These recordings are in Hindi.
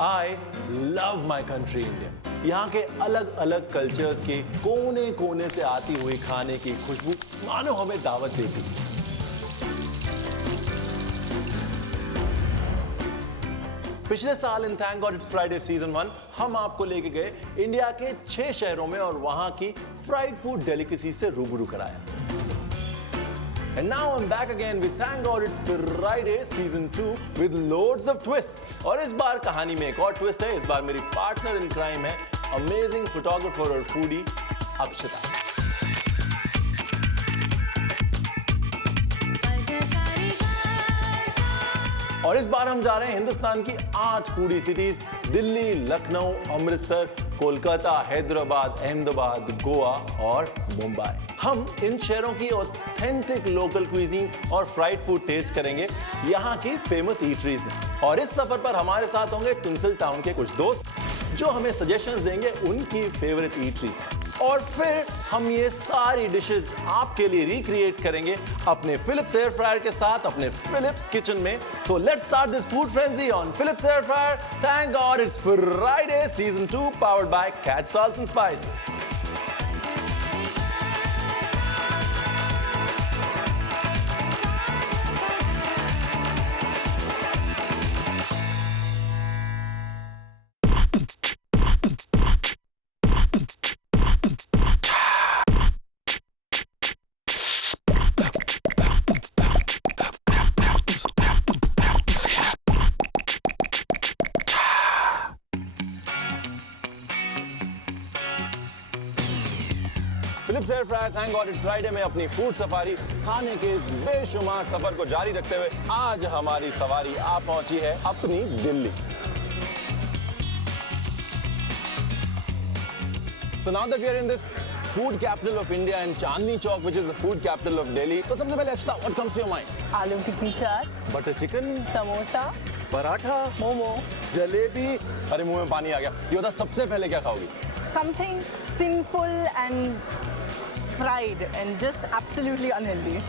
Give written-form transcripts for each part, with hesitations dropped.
I love my country India. यहाँ के अलग अलग कल्चर्स के कोने कोने से आती हुई खाने की खुशबू मानो हमें दावत देती है। पिछले साल in thank God it's Friday season 1 हम आपको लेके गए इंडिया के 6 शहरों में और वहां की फ्राइड फूड डेलिकेसी से रूबरू कराया। And now I'm back again with Thank God It's Friday Season 2 with loads of twists. और इस बार कहानी में एक और ट्विस्ट है। इस बार मेरी पार्टनर इन क्राइम है अमेजिंग फोटोग्राफर और फूडी अक्षता। और इस बार हम जा रहे हैं हिंदुस्तान की 8 फूडी सिटीज दिल्ली, लखनऊ, अमृतसर, कोलकाता, हैदराबाद, अहमदाबाद, गोवा और मुंबई। हम इन शहरों की ऑथेंटिक लोकल क्विजीन और फ्राइड फूड टेस्ट करेंगे यहाँ की फेमस ईटरीज में। और इस सफर पर हमारे साथ होंगे टिंसल टाउन के कुछ दोस्त जो हमें सजेशंस देंगे उनकी फेवरेट ईटरीज। और फिर हम ये सारी डिशेस आपके लिए रिक्रिएट करेंगे अपने फिलिप्स एयर फ्रायर के साथ अपने फिलिप्स किचन में। So let's start this food frenzy on Philips air fryer. Thank God it's Friday season 2 powered by Catch salts and spices. Philips air fryer thank God it's Friday में अपनी फूड सफारी खाने के इस बेशुमार सफर को जारी रखते हुए आज हमारी सवारी आ पहुंची है अपनी Delhi. So now that we are in this food capital of India in Chandni Chowk, which is the food capital of Delhi, तो सबसे पहले अक्षता, what comes to your mind? आलू टिक्की चाट, बटर चिकन, समोसा, पराठा, मोमो, जलेबी। अरे मुंह में पानी आ गया। ये बता सबसे पहले क्या खाओगी? something sinful and fried and just absolutely unhealthy.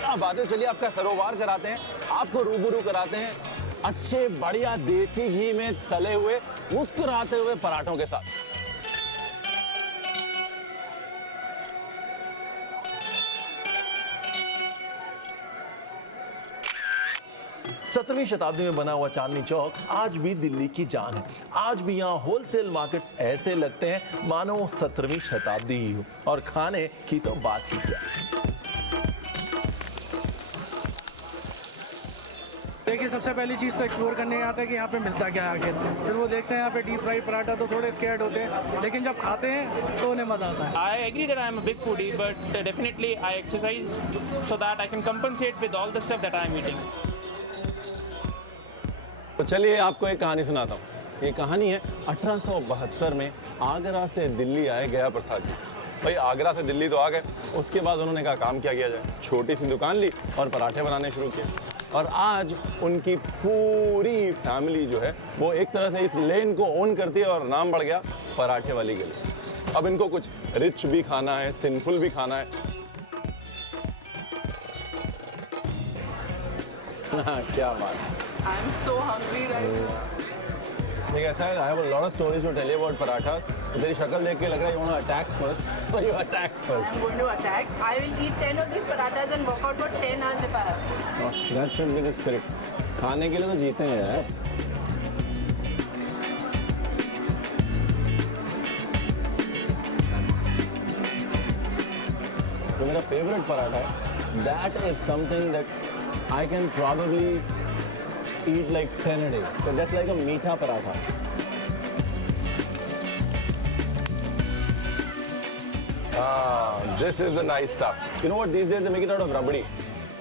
क्या बात है, चलिए आपका सरोवार कराते हैं, आपको रूबरू कराते हैं अच्छे बढ़िया देसी घी में तले हुए मुस्कुराते हुए पराठों के साथ। 17वीं शताब्दी में बना हुआ चांदनी चौक आज भी दिल्ली की जान है। आज भी यहाँ होलसेल मार्केट्स ऐसे लगते हैं मानो 17वीं शताब्दी ही हो। और खाने की तो बात ही क्या। देखिए, सबसे पहली चीज़ तो एक्सप्लोर करने आता है कि यहाँ पे मिलता क्या है आखिर। फिर वो देखते हैं यहाँ पे डीप फ्राई पराठा तो थोड़े स्कैर्ड होते हैं, लेकिन जब खाते हैं तो उन्हें मज़ा आता है। I agree that I am a big foodie, but definitely I exercise so that I can compensate with all the stuff that I am eating. तो चलिए आपको एक कहानी सुनाता हूँ। ये कहानी है 1872 में आगरा से दिल्ली आए गया प्रसाद जी। भाई आगरा से दिल्ली तो आ गए, उसके बाद उन्होंने कहा काम क्या किया जाए, छोटी सी दुकान ली और पराठे बनाने शुरू किए। और आज उनकी पूरी फैमिली जो है वो एक तरह से इस लेन को ओन करती है और नाम बढ़ गया पराठे वाली गली। अब इनको कुछ रिच भी खाना है, सिंपल भी खाना है। क्या बात है। I'm so hungry right now. ठीक है, sir, I have a lot of stories to tell you about parathas. तेरी शक्ल देख के लग रहा है you want to attack first. So you attack first. I'm going to attack. I will eat 10 of these parathas and walk out for 10 hours if I have to. Oh, that should be the spirit. खाने के लिए तो जीते हैं यार। जो मेरा फेवरेट पराठा है, that is something that I can probably eat like 10 a day. So that's like a मीठा paratha. This is the nice stuff. You know what? These days they make it out of rabdi.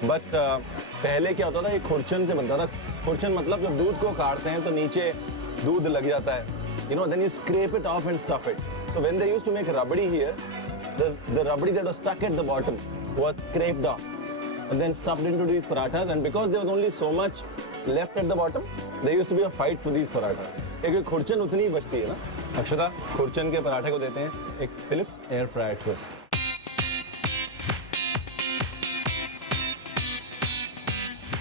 But पहले क्या होता था, ये खुरचन से बनता था। खुरचन मतलब जब दूध को काटते हैं तो नीचे दूध लग जाता है. You know, then you scrape it off and stuff it. So when they used to make rabdi here, the rabdi that was stuck at the bottom was scraped off and then stuffed into these parathas. And because there was only so much left at the bottom, there used to be a fight for these parathas. एक खुरचन उतनी ही बचती है ना। अक्षता, खुरचन के पराठे को देते हैं एक Philips air fryer twist.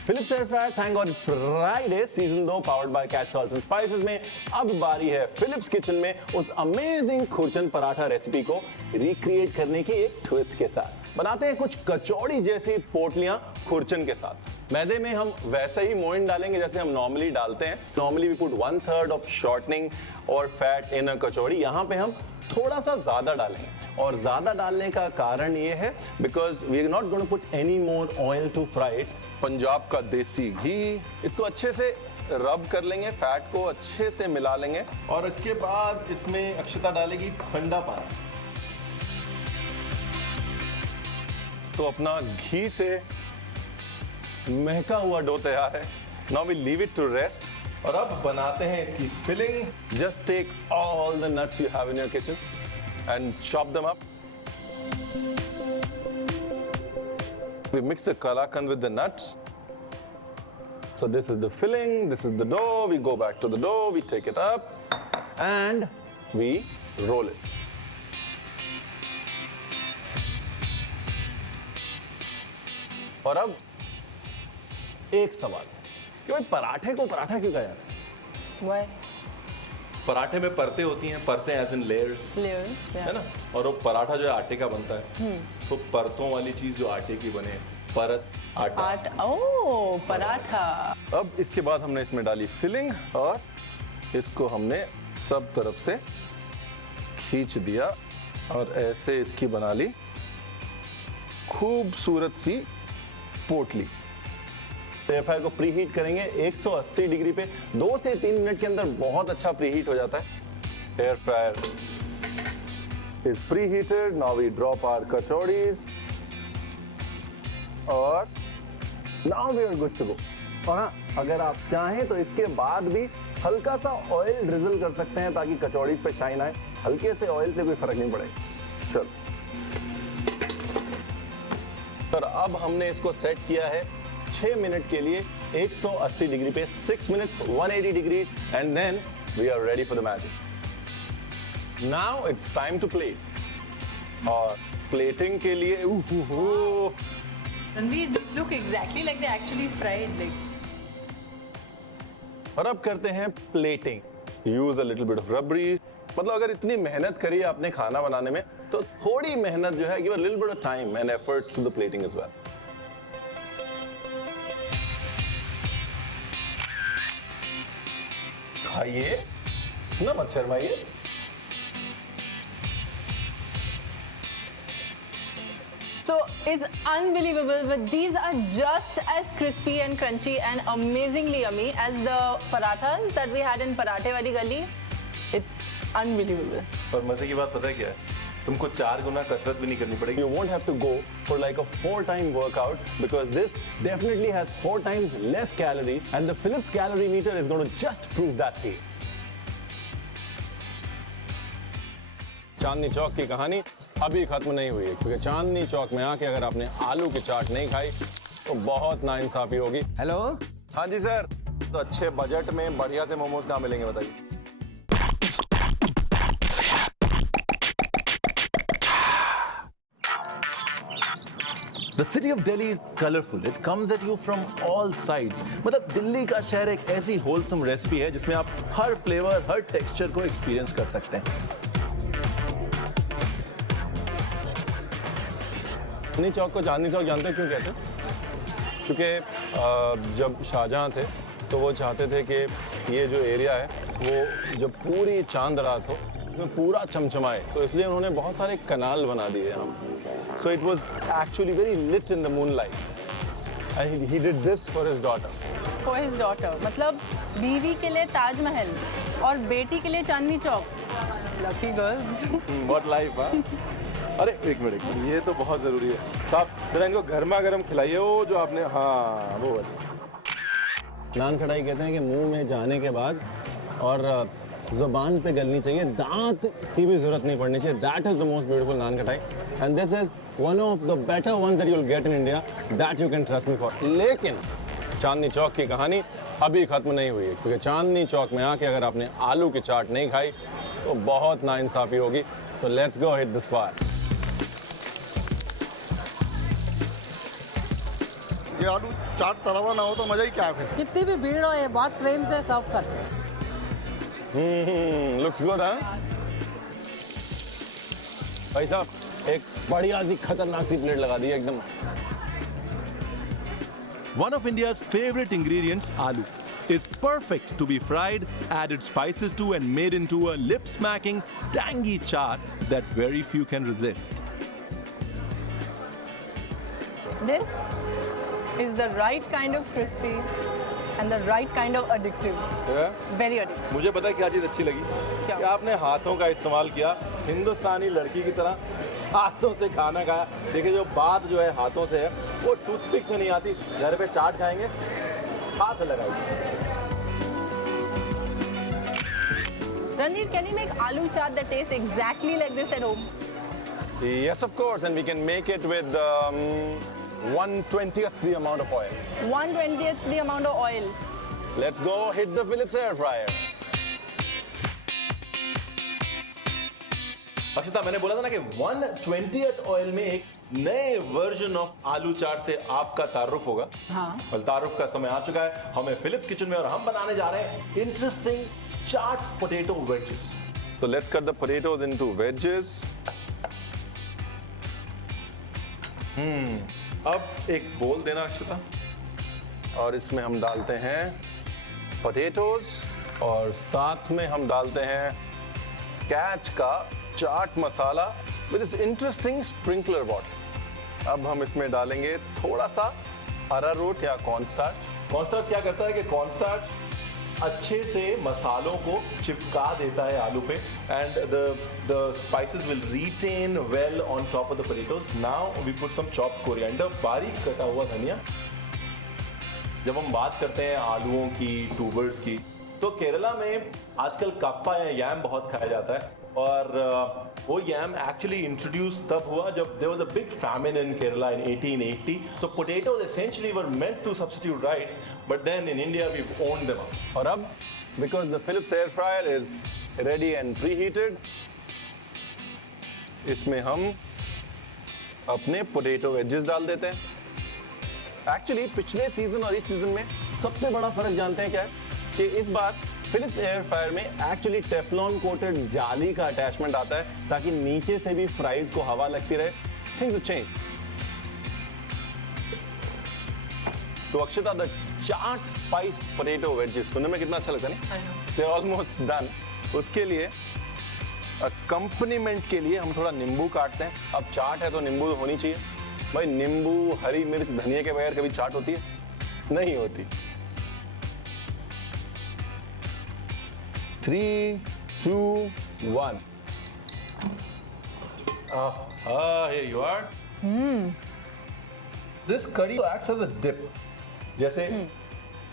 Philips air fryer, thank God it's Friday, season 2 powered by Catch salts and spices में अब बारी है फिलिप्स किचन में उस अमेजिंग खुरचन पराठा रेसिपी को रिक्रिएट करने की एक ट्विस्ट के साथ। बनाते हैं कुछ कचौड़ी जैसी पोटलियां खुरचन के साथ। मैदे में हम वैसे ही मोइन डालेंगे जैसे हम नॉर्मली डालते हैं। Normally we put 1/3 of shortening और फैट इन अ कचौड़ी। यहाँ पे हम थोड़ा सा ज्यादा डालेंगे और ज्यादा डालने का कारण ये है because we are not going to put any more oil to fry it. Punjab का देसी घी, इसको अच्छे से रब कर लेंगे, फैट को अच्छे से मिला लेंगे और इसके बाद इसमें अक्षता डालेगी ठंडा पानी। तो अपना घी से महका हुआ डो तैयार है। Now we leave it to rest और अब बनाते हैं इसकी filling. Just take all the nuts you have in your kitchen and chop them up. We mix the kalakand with the nuts. So this is the filling, this is the dough. We go back to the dough, we take it up and we roll it. और अब एक सवाल कि भाई पराठे को पराठा क्यों कहा जाता है? Why? पराठे में परतें होती हैं, परतें as in layers, Layers, yeah. है ना? और वो पराठा जो है आटे का बनता है, तो परतों वाली चीज जो आटे की बने, परत आटा। ओह, पराठा। अब इसके बाद हमने इसमें डाली फिलिंग और इसको हमने सब तरफ से खींच दिया और ऐसे इसकी बना ली खूबसूरत सी पोटली। एयर फ्रायर को प्री हीट करेंगे 180 डिग्री पे 2 से 3 मिनट के अंदर बहुत अच्छा प्री हीट हो जाता है। Air fryer is preheated. Now we drop our kachoris और now we are good to go. और हाँ, अगर आप चाहें तो इसके बाद भी हल्का सा ऑयल ड्रिजल कर सकते हैं ताकि कचौड़ीज पे शाइन आए। हल्के से ऑयल से कोई फर्क नहीं पड़ेगा। चलो, और अब हमने इसको सेट किया है 6 मिनट के लिए 180 डिग्री पे। 6 minutes 180 degrees and then we are ready for the magic. Now it's time to plate. और प्लेटिंग के लिए Ranveer, these look exactly like they actually fried. Like. और अब करते हैं plating. Use a little bit of rabri. मतलब अगर इतनी मेहनत करी है आपने खाना बनाने में तो थोड़ी मेहनत जो है, give a little bit of time and effort to the plating as well. खाइए ना, मत शर्माइए। So it's unbelievable, but these are just as crispy and crunchy and amazingly yummy as the parathas that we had in Parathe Wali Gali. It's unbelievable. और मजे की बात पता है क्या है? तुमको 4 गुना कसरत भी नहीं करनी पड़ेगी। You won't have to go for like a 4-time workout because this definitely has 4 times less calories and the Philips calorie meter is going to just prove that to you. Chandni Chowk की कहानी अभी खत्म नहीं हुई है क्योंकि चांदनी चौक में आके अगर आपने आलू की चाट नहीं खाई तो बहुत नाइंसाफी होगी। हेलो, हाँ जी सर। तो अच्छे बजट में बढ़िया से मोमोज कहाँ मिलेंगे बताइए? The city of Delhi is colorful. It comes at you from all sides. मतलब दिल्ली का शहर एक ऐसी wholesome रेसिपी है जिसमें आप हर फ्लेवर, हर टेक्सचर को एक्सपीरियंस कर सकते हैं। चांदनी चौक को चांदनी चौक जानते हो क्यों कहते हैं? क्योंकि जब शाहजहां थे तो वो चाहते थे कि ये जो एरिया है वो जब पूरी चांद रात हो उसमें पूरा चमचमाए, तो इसलिए उन्होंने बहुत सारे कनाल बना दिए यहाँ। So it was actually very lit in the moonlight and he did this for his daughter. For his daughter, मतलब बीवी के लिए ताजमहल और बेटी के लिए Chandni Chowk. Lucky girls. What life. अरे एक मिनट, ये तो बहुत जरूरी है साहब, जरा इनको गर्मा गर्म खिलाइए वो जो आपने। हाँ वो नान खटाई कहते हैं कि मुंह में जाने के बाद और जुबान पे गलनी चाहिए, दांत की भी जरूरत नहीं पड़नी चाहिए। That is the most beautiful nankhatai and this is one of the better ones that you will get in India, that you can trust me for. लेकिन चांदनी चौक की कहानी अभी खत्म नहीं हुई है क्योंकि चांदनी चौक में आके अगर आपने आलू की चाट नहीं खाई तो बहुत नाइंसाफी होगी। So let's go hit this fire. ये आलू चाट तला हुआ ना हो तो मज़ा ही क्या है फिर। कितनी भी भीड़ हो ये बहुत प्रेम से सर्व करते हैं। लुक्स गुड हाँ भाई साहब, एक बढ़िया सी खतरनाक सी प्लेट लगा दी है एकदम। One of India's favorite ingredients, aloo, is perfect to be fried, added spices to, and made into a lip-smacking, tangy chaat that very few can resist. This is the right kind of crispy and the right kind of addictive. Very addictive. मुझे पता है क्या चीज़ अच्छी लगी क्या? कि आपने हाथों का इस्तेमाल किया, हिंदुस्तानी लड़की की तरह हाथों से खाना खाया। देखिए जो बात जो है हाथों से है वो टूथपिक से नहीं आती। घर पे चाट खाएंगे, हाथ लगाइए। Ranjit, can you make aloo chaat that tastes exactly like this at home? Yes, of course, and we can make it with 1/20th the amount of oil. 1/20th the amount of oil. Let's go hit the Philips air fryer. अक्षता, मैंने बोला था ना कि 1/20th ऑयल में एक नए वर्जन ऑफ आलू चाट से आपका तारुफ होगा। हाँ। और तारुफ का समय आ चुका है। हमें फिलिप्स किचन में और हम बनाने जा रहे हैं interesting chaat potato wages. So let's cut the potatoes into wedges. अब एक बोल देना अक्षता, और इसमें हम डालते हैं पोटैटोज और साथ में हम डालते हैं कैच का chaat masala with this interesting sprinkler water. अब हम इसमें डालेंगे थोड़ा सा अरारोट या कॉर्नस्टार्च। कॉर्नस्टार्च क्या करता है कि कॉर्नस्टार्च अच्छे से मसालों को चिपका देता है आलू पे, and the spices will retain well on top of the potatoes. Now we put some chopped coriander, बारीक कटा हुआ धनिया। जब हम बात करते हैं आलूओं की, ट्यूबर्स की, तो केरला में आजकल कप्पा या यैम बहुत खाया जाता है। और वो यैम एक्चुअली इंट्रोड्यूस तब हुआ जब there was a big famine in Kerala in 1880। तो potatoes essentially were meant to substitute rice, but then in India we owned them up. और अब because the Philips air fryer is ready and preheated, इसमें हम अपने पोटैटो वेजेस डाल देते हैं। एक्चुअली पिछले सीजन और इस सीजन में सबसे बड़ा फर्क जानते हैं क्या है कि इस बार फिलिप्स एयर फ्रायर में एक्चुअली टेफ्लॉन कोटेड जाली का अटैचमेंट आता है ताकि नीचे से भी फ्राइज को हवा लगती रहे। Things change. तो Akshata, the chaat spiced potato wedges सुनने में कितना अच्छा लगता है ना? They are almost done. उसके लिए अकम्पनीमेंट के लिए हम थोड़ा नींबू काटते हैं। अब चाट है तो नींबू तो होनी चाहिए भाई। नींबू, हरी मिर्च, धनिया के बगैर कभी चाट होती है? नहीं होती। 3, 2, 1. Here you are. This curry acts as a dip. जैसे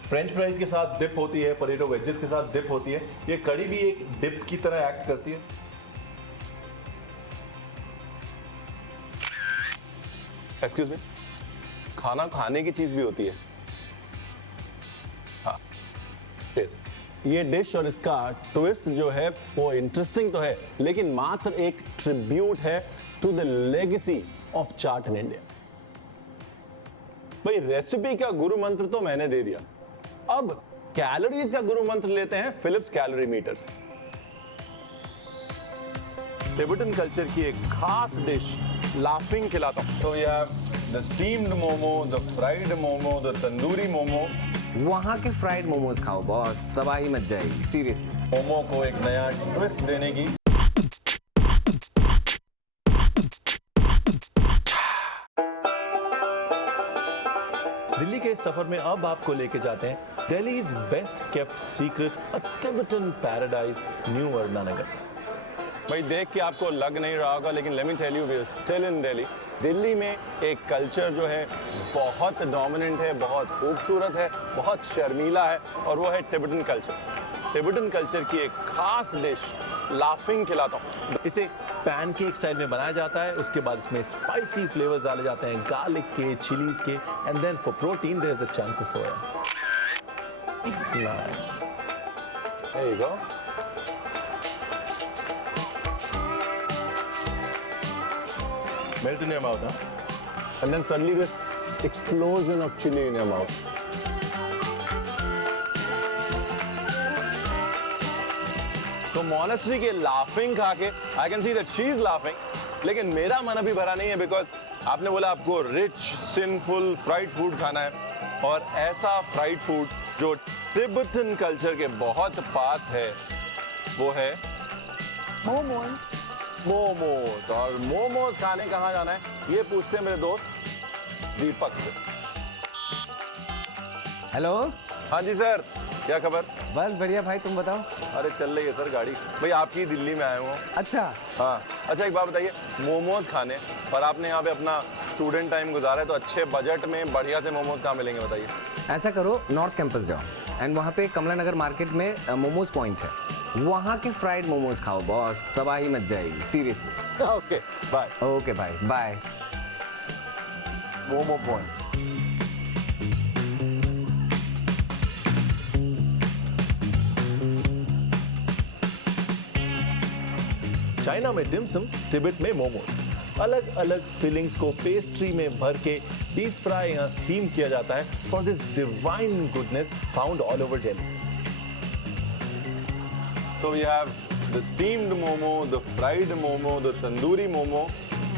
फ्रेंच फ्राइज के साथ डिप होती है, पोटैटो वेजेस के साथ डिप होती है, ये कड़ी भी एक डिप की तरह एक्ट करती है। एक्सक्यूज मी, खाना खाने की चीज भी होती है। हाँ, टेस्ट। ये डिश और इसका ट्विस्ट जो है वो इंटरेस्टिंग तो है, लेकिन मात्र एक ट्रिब्यूट है to the legacy of chaat in India. भाई रेसिपी का गुरु मंत्र तो मैंने दे दिया, अब कैलोरीज का गुरु मंत्र लेते हैं फिलिप्स कैलोरी मीटर से। टिबेटन कल्चर की एक खास डिश लाफिंग खिलाता हूं। तो we have the steamed momo, the fried momo, the tandoori momo. वहाँ के फ्राइड मोमोज खाओ बॉस, तबाही मच जाएगी सीरियसली। मोमो को एक नया ट्विस्ट देने की दिल्ली के इस सफर में अब आपको लेके जाते हैं Delhi's best kept secret, a Tibetan paradise, New वर्नानगर। भाई देख के आपको लग नहीं रहा होगा, लेकिन let me tell you we are still in Delhi. Delhi में एक कल्चर जो है बहुत डोमिनेंट है, बहुत खूबसूरत है, बहुत शर्मीला है, और वो है टिबेटन कल्चर। टिबेटन कल्चर की एक खास डिश लाफिंग खिलाता हूँ। इसे पैनकेक स्टाइल में बनाया जाता है, उसके बाद इसमें स्पाइसी फ्लेवर्स डाले जाते हैं, गार्लिक के, चिलीज के, and then for protein there is a chunk of soya. Nice, there you go. Melt in your mouth, huh? And then suddenly this explosion of chili in your mouth. तो monastery के laughing खा के I can see that she is laughing, लेकिन मेरा मन अभी भरा नहीं है because आपने बोला आपको rich, sinful, fried food खाना है और ऐसा fried food जो Tibetan culture के बहुत पास है वो है मोमोज। और मोमोज खाने कहाँ जाना है ये पूछते हैं मेरे दोस्त दीपक से। हेलो। हाँ जी सर, क्या खबर? बस बढ़िया भाई, तुम बताओ। अरे चल रही है सर गाड़ी। भाई आपकी दिल्ली में आया हूँ। अच्छा। हाँ अच्छा, एक बात बताइए, मोमोज खाने और आपने यहाँ पे अपना स्टूडेंट टाइम गुजारा है तो अच्छे बजट में बढ़िया से मोमोज कहाँ मिलेंगे बताइए? ऐसा करो, नॉर्थ कैंपस जाओ एंड वहाँ पे कमला नगर मार्केट में मोमोज पॉइंट है, वहाँ के फ्राइड मोमोज खाओ बॉस, तबाही मच जाएगी सीरियसली। Okay bye. ओके भाई बाय। मोमो पॉइंट। चाइना में डिमसम, तिब्बत में मोमोज। अलग अलग फिलिंग्स को पेस्ट्री में भर के डीप फ्राई या स्टीम किया जाता है for this divine goodness found all over Delhi. So we have the steamed momo, the fried momo, the tandoori momo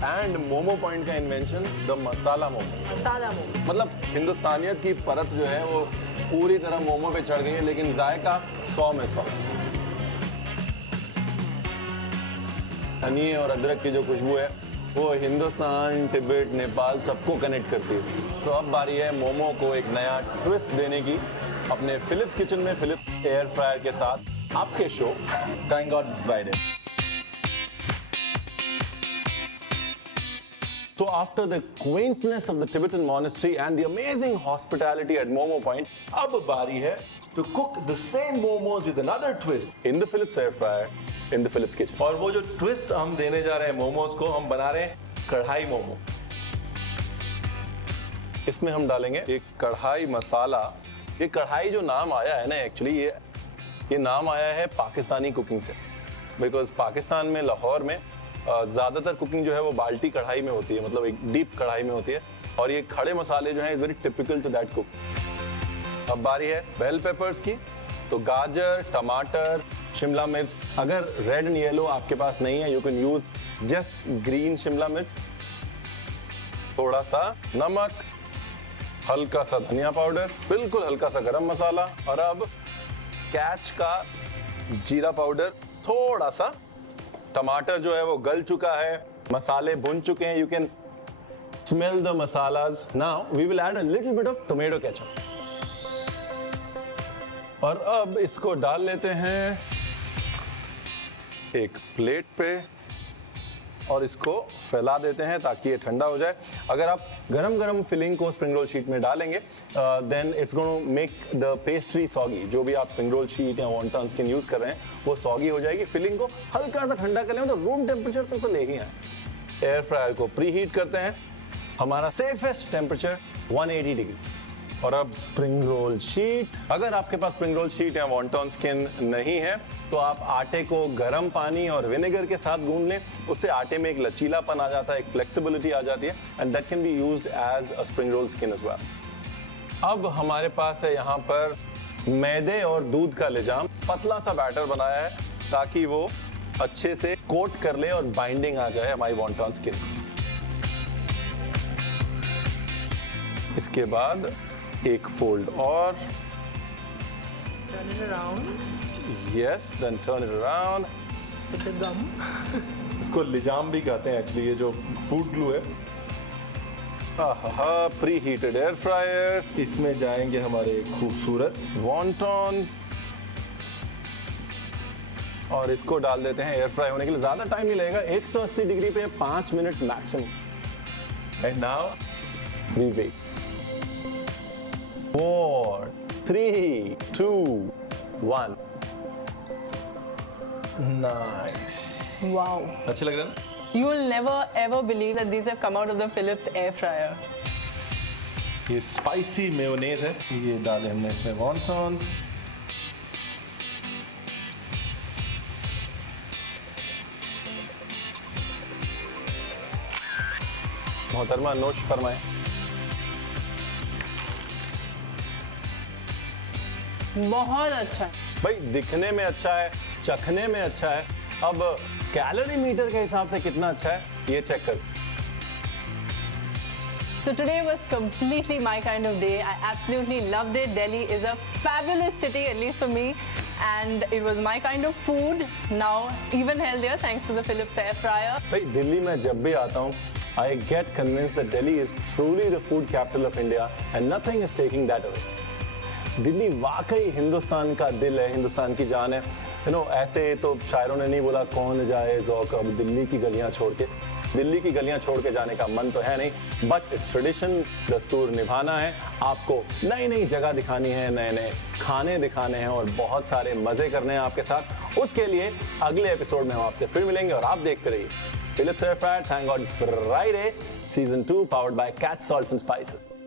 and momo point का invention, the masala momo। मसाला मोमो। मतलब हिंदुस्तानियत की परत जो है वो पूरी तरह मोमो पे चढ़ गई है, लेकिन जायका 100 में 100। धनिए और अदरक की जो खुशबू है वो हिंदुस्तान, तिब्बत, नेपाल सबको कनेक्ट करती है। तो अब बारी है मोमो को एक नया ट्विस्ट देने की अपने फिलिप्स किचन में, फिलिप्स एयर फ्रायर के साथ। आपके show thank God it's Friday. So after the quaintness of the Tibetan monastery and the amazing hospitality at Momo Point, अब बारी है to cook the same momos with another twist in the Philips air fryer, in the Philips kitchen. और वो जो ट्विस्ट हम देने जा रहे हैं मोमोज को, हम बना रहे हैं कढ़ाई मोमो। इसमें हम डालेंगे एक कढ़ाई मसाला। ये कढ़ाई जो नाम आया है ना, एक्चुअली ये नाम आया है पाकिस्तानी कुकिंग से, बिकॉज पाकिस्तान में लाहौर में ज़्यादातर कुकिंग जो है वो बाल्टी कढ़ाई में होती है, मतलब एक डीप कढ़ाई में होती है, और ये खड़े मसाले जो हैं is very typical to that cook. अब बारी है बेल पेपर्स की। तो गाजर, टमाटर, शिमला मिर्च, अगर रेड एंड येलो आपके पास नहीं है you can use just green Shimla मिर्च, थोड़ा सा नमक, हल्का सा धनिया पाउडर, बिल्कुल हल्का सा गरम मसाला, और अब कैच का जीरा पाउडर, थोड़ा सा। टमाटर जो है वो गल चुका है, मसाले भुन चुके हैं, you can smell the masalas. Now we will add a little bit of tomato ketchup. और अब इसको डाल लेते हैं एक प्लेट पे और इसको फैला देते हैं ताकि ये ठंडा हो जाए। अगर आप गरम गरम फिलिंग को स्प्रिंग रोल शीट में डालेंगे then it's going to make the pastry soggy. जो भी आप स्प्रिंग रोल शीट या वॉन्टन स्किन यूज कर रहे हैं वो सॉगी हो जाएगी। फिलिंग को हल्का सा ठंडा कर लें तो रूम टेम्परेचर तक तो ले ही आए। एयर फ्रायर को प्री हीट करते हैं, हमारा सेफेस्ट टेम्परेचर 180 डिग्री। और अब स्प्रिंग रोल शीट। अगर आपके पास स्प्रिंग रोल शीट या वॉन्टन स्किन नहीं है तो आप आटे को गर्म पानी और विनेगर के साथ गूंद लें। उससे आटे में एक लचीलापन आ जाता है, एक फ्लेक्सिबिलिटी आ जाती है, and that can be used as a spring roll skin as well. अब हमारे पास है यहाँ पर मैदे और दूध का लिजाम। पतला सा बैटर बनाया है ताकि वो अच्छे से कोट कर ले और बाइंडिंग आ जाए हमारी वॉन्टन स्किन। इसके बाद एक फोल्ड और, Turn it around. yes, then turn it around. With the gum. इसको लिजाम भी कहते हैं एक्चुअली, ये जो फूड ग्लू है। प्री हीटेड एयर फ्रायर, इसमें जाएंगे हमारे खूबसूरत वॉन्टॉन्स और इसको डाल देते हैं एयर फ्राई होने के लिए। ज्यादा टाइम नहीं लगेगा, 180 डिग्री पे 5 minute maximum. And now we wait 4 3 2 1। Nice. Wow. अच्छा लग रहा है ना? You will never ever believe that these have come out of the Philips air fryer. ये स्पाइसी मेयोनेज है, ये डाले हमने इसमें वॉन्टॉन्स। मोहतरमा नोश फरमाएं। बहुत अच्छा है। भाई दिखने में अच्छा है, चखने में अच्छा है, अब कैलोरी मीटर के हिसाब से कितना अच्छा है ये चेक कर। So today was completely my kind of day. I absolutely loved it. Delhi is a fabulous city, at least for me. And it was my kind of food. Now even healthier thanks to the Philips air fryer. भाई दिल्ली में जब भी आता हूँ I get convinced that Delhi is truly the food capital of India and nothing is taking that away. Delhi वाकई हिंदुस्तान का दिल है, हिंदुस्तान की जान है। ऐसे तो शायरों ने नहीं बोला कौन जाए ज़ौक़ अब दिल्ली की गलियां छोड़ के। दिल्ली की गलियां छोड़ के जाने का मन तो है नहीं, बट इट्स ट्रेडिशन, दस्तूर निभाना है, आपको नई नई जगह दिखानी है, नए नए खाने दिखाने हैं और बहुत सारे मज़े करने हैं आपके साथ। उसके लिए अगले एपिसोड में हम आपसे फिर मिलेंगे और आप देखते रहिए Philips Air Fryer, thank God it's Friday, Season 2, powered by Catch Salts and Spices.